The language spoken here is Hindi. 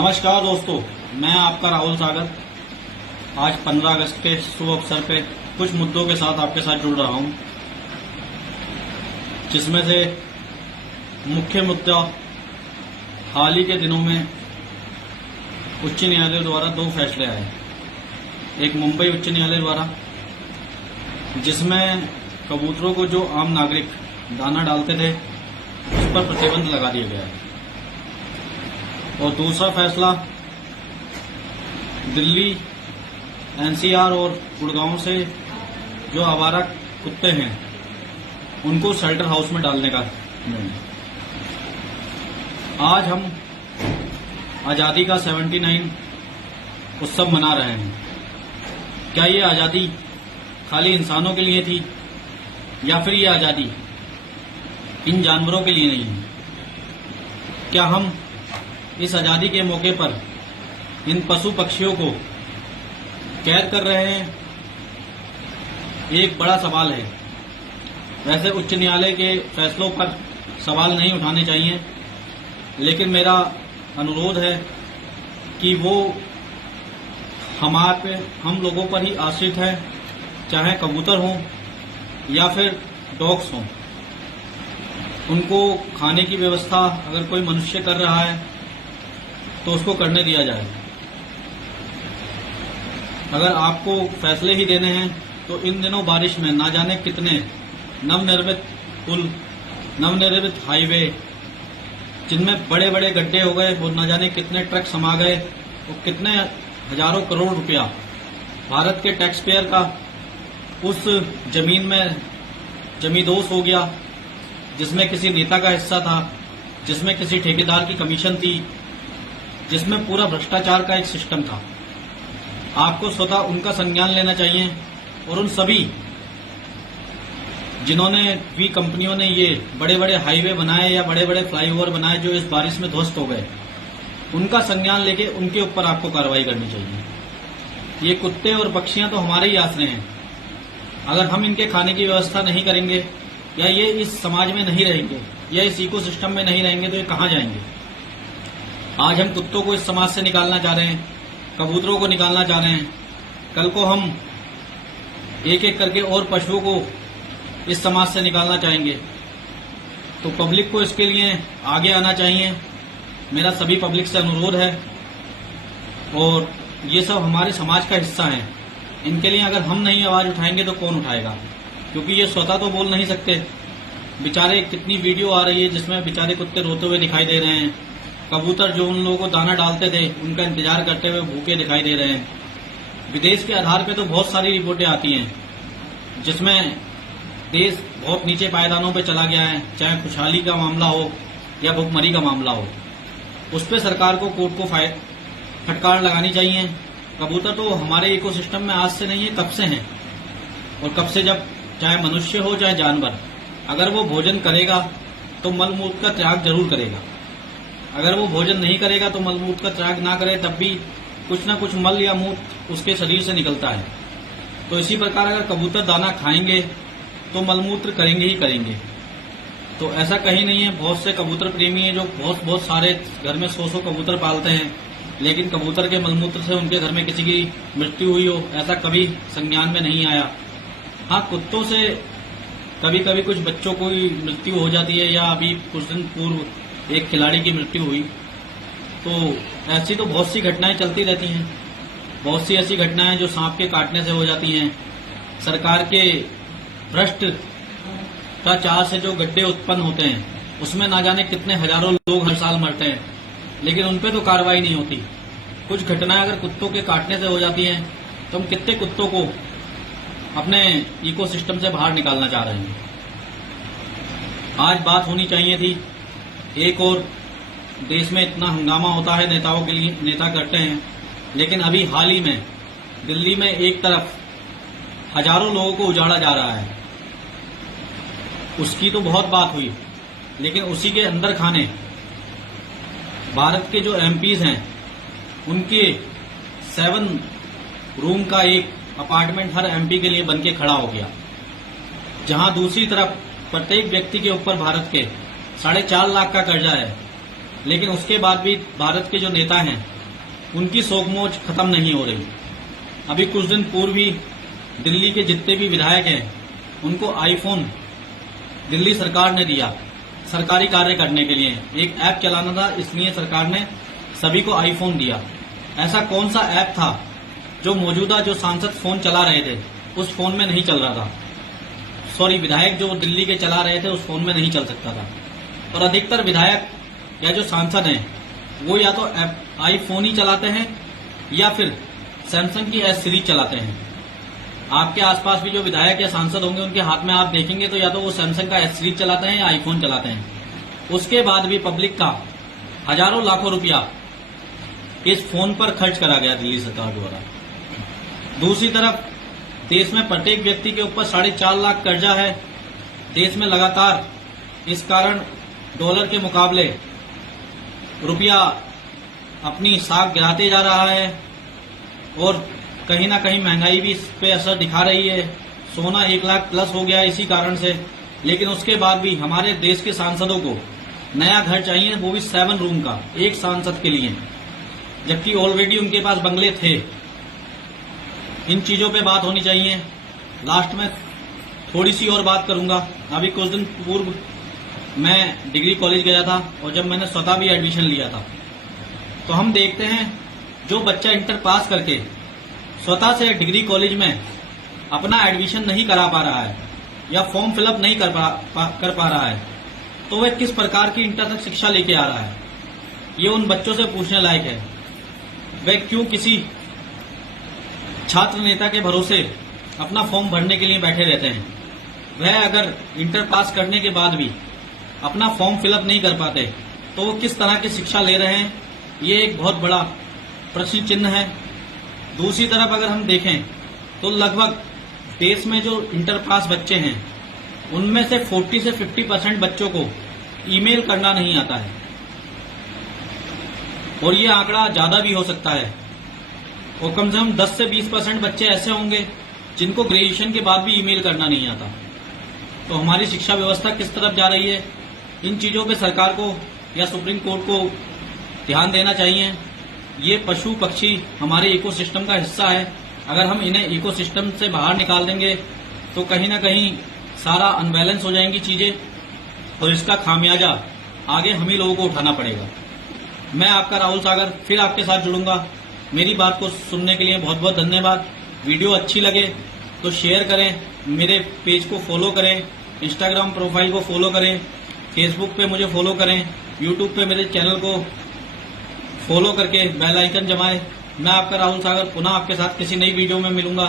नमस्कार दोस्तों, मैं आपका राहुल सागर आज 15 अगस्त के शुभ अवसर पे कुछ मुद्दों के साथ आपके साथ जुड़ रहा हूं, जिसमें से मुख्य मुद्दा हाल ही के दिनों में उच्च न्यायालय द्वारा दो फैसले आए। एक मुंबई उच्च न्यायालय द्वारा, जिसमें कबूतरों को जो आम नागरिक दाना डालते थे उस पर प्रतिबंध लगा दिया गया है, और दूसरा फैसला दिल्ली, एनसीआर और गुड़गांव से जो आवारा कुत्ते हैं उनको शेल्टर हाउस में डालने का निर्णय। आज हम आजादी का 79 उत्सव मना रहे हैं। क्या ये आजादी खाली इंसानों के लिए थी, या फिर ये आजादी इन जानवरों के लिए नहीं है? क्या हम इस आजादी के मौके पर इन पशु पक्षियों को कैद कर रहे हैं? एक बड़ा सवाल है। वैसे उच्च न्यायालय के फैसलों पर सवाल नहीं उठाने चाहिए, लेकिन मेरा अनुरोध है कि वो हम लोगों पर ही आश्रित है, चाहे कबूतर हों या फिर डॉग्स हों। उनको खाने की व्यवस्था अगर कोई मनुष्य कर रहा है तो उसको करने दिया जाए। अगर आपको फैसले ही देने हैं तो इन दिनों बारिश में ना जाने कितने नवनिर्मित पुल, नवनिर्मित हाईवे, जिनमें बड़े बड़े गड्ढे हो गए, वो ना जाने कितने ट्रक समा गए, और कितने हजारों करोड़ रुपया भारत के टैक्स पेयर का उस जमीन में जमींदोज हो गया, जिसमें किसी नेता का हिस्सा था, जिसमें किसी ठेकेदार की कमीशन थी, जिसमें पूरा भ्रष्टाचार का एक सिस्टम था। आपको स्वतः उनका संज्ञान लेना चाहिए, और उन सभी जिन्होंने भी कंपनियों ने ये बड़े बड़े हाईवे बनाए या बड़े बड़े फ्लाईओवर बनाए जो इस बारिश में ध्वस्त हो गए, उनका संज्ञान लेके उनके ऊपर आपको कार्रवाई करनी चाहिए। ये कुत्ते और पक्षियां तो हमारे ही आसरे हैं। अगर हम इनके खाने की व्यवस्था नहीं करेंगे, या ये इस समाज में नहीं रहेंगे, या इस इकोसिस्टम में नहीं रहेंगे, तो ये कहां जाएंगे? आज हम कुत्तों को इस समाज से निकालना चाह रहे हैं, कबूतरों को निकालना चाह रहे हैं। कल को हम एक एक करके और पशुओं को इस समाज से निकालना चाहेंगे। तो पब्लिक को इसके लिए आगे आना चाहिए। मेरा सभी पब्लिक से अनुरोध है, और ये सब हमारे समाज का हिस्सा है। इनके लिए अगर हम नहीं आवाज उठाएंगे तो कौन उठाएगा? क्योंकि ये स्वतः तो बोल नहीं सकते। बेचारे कितनी वीडियो आ रही है जिसमें बेचारे कुत्ते रोते हुए दिखाई दे रहे हैं। कबूतर जो उन लोगों को दाना डालते थे उनका इंतजार करते हुए भूखे दिखाई दे रहे हैं। विदेश के आधार पे तो बहुत सारी रिपोर्टें आती हैं जिसमें देश बहुत नीचे पायदानों पे चला गया है, चाहे खुशहाली का मामला हो या भुखमरी का मामला हो। उस पर सरकार को कोर्ट को फटकार लगानी चाहिए। कबूतर तो हमारे इकोसिस्टम में आज से नहीं है, कब से हैं। और कब से, जब चाहे मनुष्य हो चाहे जानवर, अगर वो भोजन करेगा तो मलमूत्र का त्याग जरूर करेगा। अगर वो भोजन नहीं करेगा तो मलमूत्र का त्याग ना करे, तब भी कुछ ना कुछ मल या मूत्र उसके शरीर से निकलता है। तो इसी प्रकार अगर कबूतर दाना खाएंगे तो मलमूत्र करेंगे ही करेंगे। तो ऐसा कहीं नहीं है। बहुत से कबूतर प्रेमी हैं जो बहुत सारे घर में 100 कबूतर पालते हैं, लेकिन कबूतर के मलमूत्र से उनके घर में किसी की मृत्यु हुई हो, ऐसा कभी संज्ञान में नहीं आया। हाँ, कुत्तों से कभी कभी कुछ बच्चों को मृत्यु हो जाती है, या अभी कुछ दिन पूर्व एक खिलाड़ी की मृत्यु हुई। तो ऐसी तो बहुत सी घटनाएं चलती रहती हैं। बहुत सी ऐसी घटनाएं जो सांप के काटने से हो जाती हैं। सरकार के भ्रष्टाचार से जो गड्ढे उत्पन्न होते हैं उसमें ना जाने कितने हजारों लोग हर साल मरते हैं, लेकिन उनपे तो कार्रवाई नहीं होती। कुछ घटनाएं अगर कुत्तों के काटने से हो जाती हैं तो हम कितने कुत्तों को अपने इकोसिस्टम से बाहर निकालना चाह रहे हैं। आज बात होनी चाहिए थी। एक और देश में इतना हंगामा होता है, नेताओं के लिए, नेता करते हैं, लेकिन अभी हाल ही में दिल्ली में एक तरफ हजारों लोगों को उजाड़ा जा रहा है, उसकी तो बहुत बात हुई, लेकिन उसी के अंदर खाने भारत के जो एमपीज हैं उनके 7 रूम का एक अपार्टमेंट हर एमपी के लिए बनके खड़ा हो गया, जहां दूसरी तरफ प्रत्येक व्यक्ति के ऊपर भारत के 4.5 लाख का कर्जा है। लेकिन उसके बाद भी भारत के जो नेता हैं उनकी सोखमोज खत्म नहीं हो रही। अभी कुछ दिन पूर्व ही दिल्ली के जितने भी विधायक हैं उनको आईफोन दिल्ली सरकार ने दिया सरकारी कार्य करने के लिए। एक ऐप चलाना था, इसलिए सरकार ने सभी को आईफोन दिया। ऐसा कौन सा ऐप था जो मौजूदा जो सांसद फोन चला रहे थे उस फोन में नहीं चल रहा था? सॉरी, विधायक जो दिल्ली के चला रहे थे उस फोन में नहीं चल सकता था। और अधिकतर विधायक या जो सांसद हैं वो या तो आईफोन ही चलाते हैं या फिर सैमसंग की एस सीरीज चलाते हैं। आपके आसपास भी जो विधायक या सांसद होंगे उनके हाथ में आप देखेंगे तो या तो वो सैमसंग का एस सीरीज चलाते हैं या आईफोन चलाते हैं। उसके बाद भी पब्लिक का हजारों लाखों रुपया इस फोन पर खर्च करा गया दिल्ली सरकार द्वारा। दूसरी तरफ देश में प्रत्येक व्यक्ति के ऊपर 4.5 लाख कर्जा है। देश में लगातार इस कारण डॉलर के मुकाबले रुपया अपनी साख गिराते जा रहा है और कहीं ना कहीं महंगाई भी इस पे असर दिखा रही है। सोना 1 लाख प्लस हो गया इसी कारण से। लेकिन उसके बाद भी हमारे देश के सांसदों को नया घर चाहिए, वो भी 7 रूम का एक सांसद के लिए, जबकि ऑलरेडी उनके पास बंगले थे। इन चीजों पे बात होनी चाहिए। लास्ट में थोड़ी सी और बात करूंगा। अभी कुछ दिन पूर्व मैं डिग्री कॉलेज गया था और जब मैंने स्वतः भी एडमिशन लिया था तो हम देखते हैं जो बच्चा इंटर पास करके स्वतः से डिग्री कॉलेज में अपना एडमिशन नहीं करा पा रहा है या फॉर्म फिलअप नहीं कर पा रहा है तो वह किस प्रकार की इंटर तक शिक्षा लेके आ रहा है, ये उन बच्चों से पूछने लायक है। वह क्यों किसी छात्र नेता के भरोसे अपना फॉर्म भरने के लिए बैठे रहते हैं। वह अगर इंटर पास करने के बाद भी अपना फॉर्म फिलअप नहीं कर पाते तो वो किस तरह की शिक्षा ले रहे हैं, ये एक बहुत बड़ा प्रश्न चिन्ह है। दूसरी तरफ अगर हम देखें तो लगभग देश में जो इंटर पास बच्चे हैं उनमें से 40 से 50% बच्चों को ईमेल करना नहीं आता है और ये आंकड़ा ज्यादा भी हो सकता है। और कम से कम 10 से 20% बच्चे ऐसे होंगे जिनको ग्रेजुएशन के बाद भी ईमेल करना नहीं आता। तो हमारी शिक्षा व्यवस्था किस तरफ जा रही है, इन चीजों पे सरकार को या सुप्रीम कोर्ट को ध्यान देना चाहिए। ये पशु पक्षी हमारे इकोसिस्टम का हिस्सा है। अगर हम इन्हें इकोसिस्टम से बाहर निकाल देंगे तो कहीं ना कहीं सारा अनबैलेंस हो जाएंगी चीजें और इसका खामियाजा आगे हम ही लोगों को उठाना पड़ेगा। मैं आपका राहुल सागर फिर आपके साथ जुड़ूंगा। मेरी बात को सुनने के लिए बहुत बहुत धन्यवाद। वीडियो अच्छी लगे तो शेयर करें, मेरे पेज को फॉलो करें, इंस्टाग्राम प्रोफाइल को फॉलो करें, फेसबुक पे मुझे फॉलो करें, यूट्यूब पे मेरे चैनल को फॉलो करके बेल आइकन जमाएं। मैं आपका राहुल सागर पुनः आपके साथ किसी नई वीडियो में मिलूंगा।